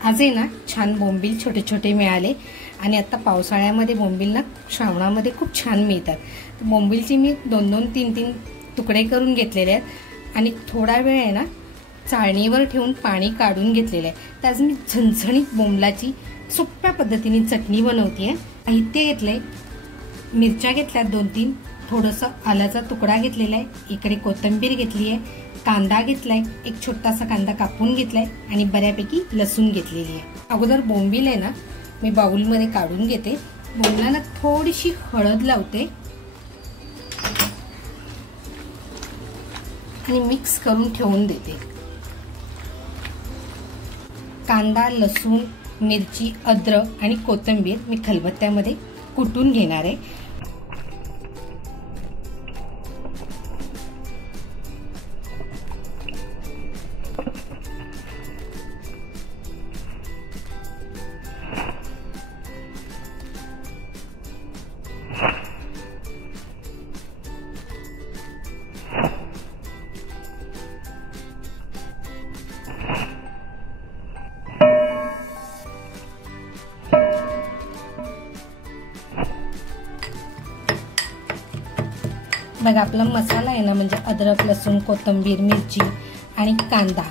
आज आहे ना छान बोंबील छोटे छोटे मिळाले आणि आता पावसाळ्यामध्ये बोंबील ना श्रावणामध्ये खूप छान मिळतात। बोंबीलचे मी 2-2, 3-3 तुकडे करून घेतलेले आहेत आणि थोडा वेळ आहे ना चाळणीवर ठेवून पाणी काढून घेतलेले आहे। तर आज मी झणझणीत बोंबलाची सोप्या पद्धतीने चटणी बनवतेय। साहित्य घेतलंय, मिरच्या घेतल्या 2-3, थोडंसं आल्याचा तुकडा घेतलेला आहे, इकडे कोथिंबीर घेतली आहे, कांदा घेतलाय, एक छोटासा कांदा कापून घेतलाय आणि बऱ्यापैकी लसूण घेतलेली आहे। अगोदर बोंबील आहे ना मी बाउल मध्ये काढून घेते। बोंबीलाला थोडीशी हळद लावते आणि मिक्स करून ठेवून देते। कांदा, लसूण, मिरची, अद्रक आणि कोथिंबीर मी खलबत्त्यामध्ये कुटून घेणार आहे। बघा आपला मसाला आहे ना, म्हणजे अद्रक, लसूण, कोथिंबीर, मिरची आणि कांदा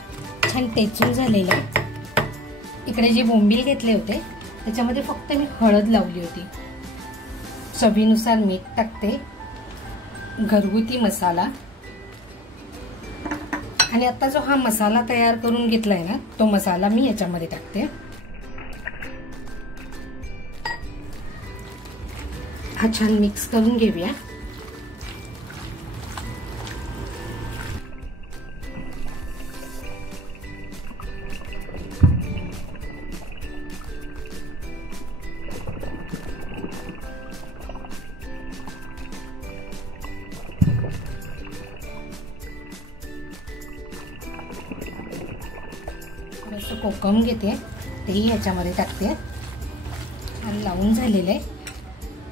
छान टेचून झालेला आहे। इकडे जे बोंबील घेतले होते त्याच्यामध्ये फक्त मी हळद लावली होती। चवीनुसार मीठ टाकते, घरगुती मसाला, आणि आता जो हा मसाला तयार करून घेतलाय ना तो मसाला मी याच्यामध्ये टाकते। हा छान मिक्स करून घेऊया। थोडंसं कोकम घेते, तेही याच्यामध्ये टाकते आणि लावून झालेलं आहे।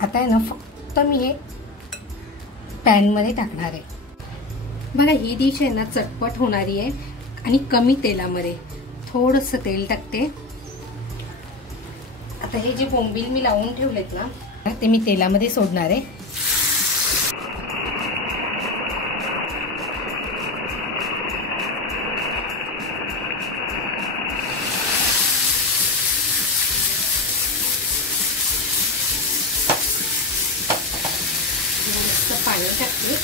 आता आहे ना फक्त मी हे पॅन मध्ये टाकणार आहे। बघा ही डिश आहे ना चटपट होणारी आहे आणि कमी तेलामध्ये, थोडंसं तेल टाकते। आता हे जे बोंबील मी लावून ठेवलेत ना ते मी तेलामध्ये सोडणार आहे। पाणी टाकते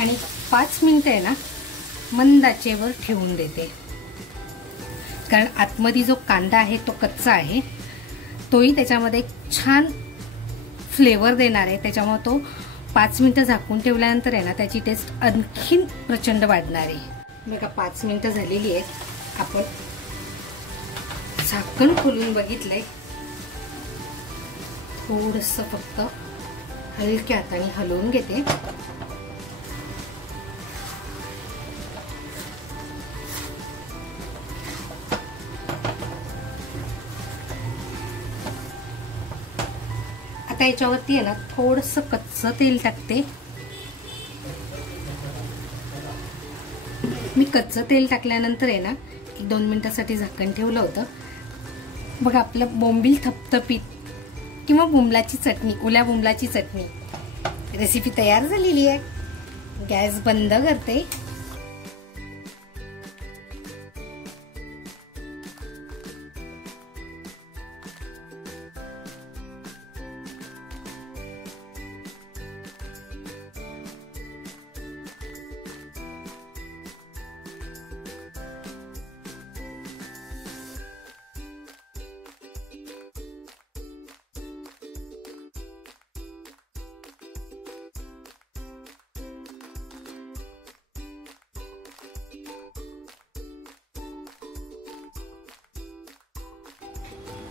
आणि 5 मिनिटं आहे ना मंद आचेवर ठेवून देते, कारण आतमध्ये जो कांदा आहे तो कच्चा आहे, तोही त्याच्यामध्ये छान फ्लेवर देणार आहे। त्याच्यामुळे तो 5 मिनिटं झाकून ठेवल्यानंतर आहे ना त्याची टेस्ट आणखीन प्रचंड वाढणार आहे। बघा 5 मिनिटं झालेली आहेत, आपण झाकण खोलून बघितलंय, थोडंसं फक्त हलक्या हाताने हलवून घेते। आता याच्यावरती आहे ना थोडंसं कच्चं तेल टाकते। मी कच्चं तेल टाकल्यानंतर आहे ना 1-2 मिनिटासाठी झाकण ठेवलं होतं। बघा आपलं बोंबील थपथपीत किंवा बोंबलाची चटणी, ओल्या बोंबलाची चटणी रेसिपी तयार झालेली आहे। गॅस बंद करते।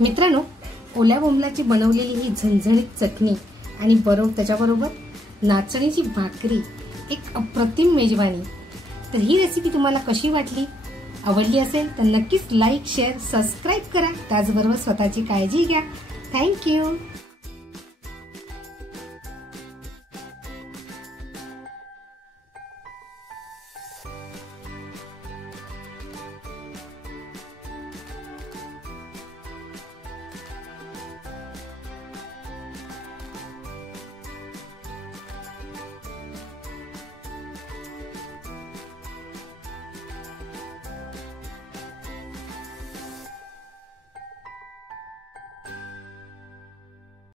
मित्रांनो, ओल्या बोंबलाची बनवलेली ही झणझणीत चटणी आणि त्याच्याबरोबर नाचणीची भाकरी, एक अप्रतिम मेजवानी। तर ही रेसिपी तुम्हाला कशी वाटली? आवडली असेल तर नक्कीच लाईक, शेअर, सबस्क्राईब करा। त्याचबरोबर स्वतःची काळजी घ्या। थँक्यू।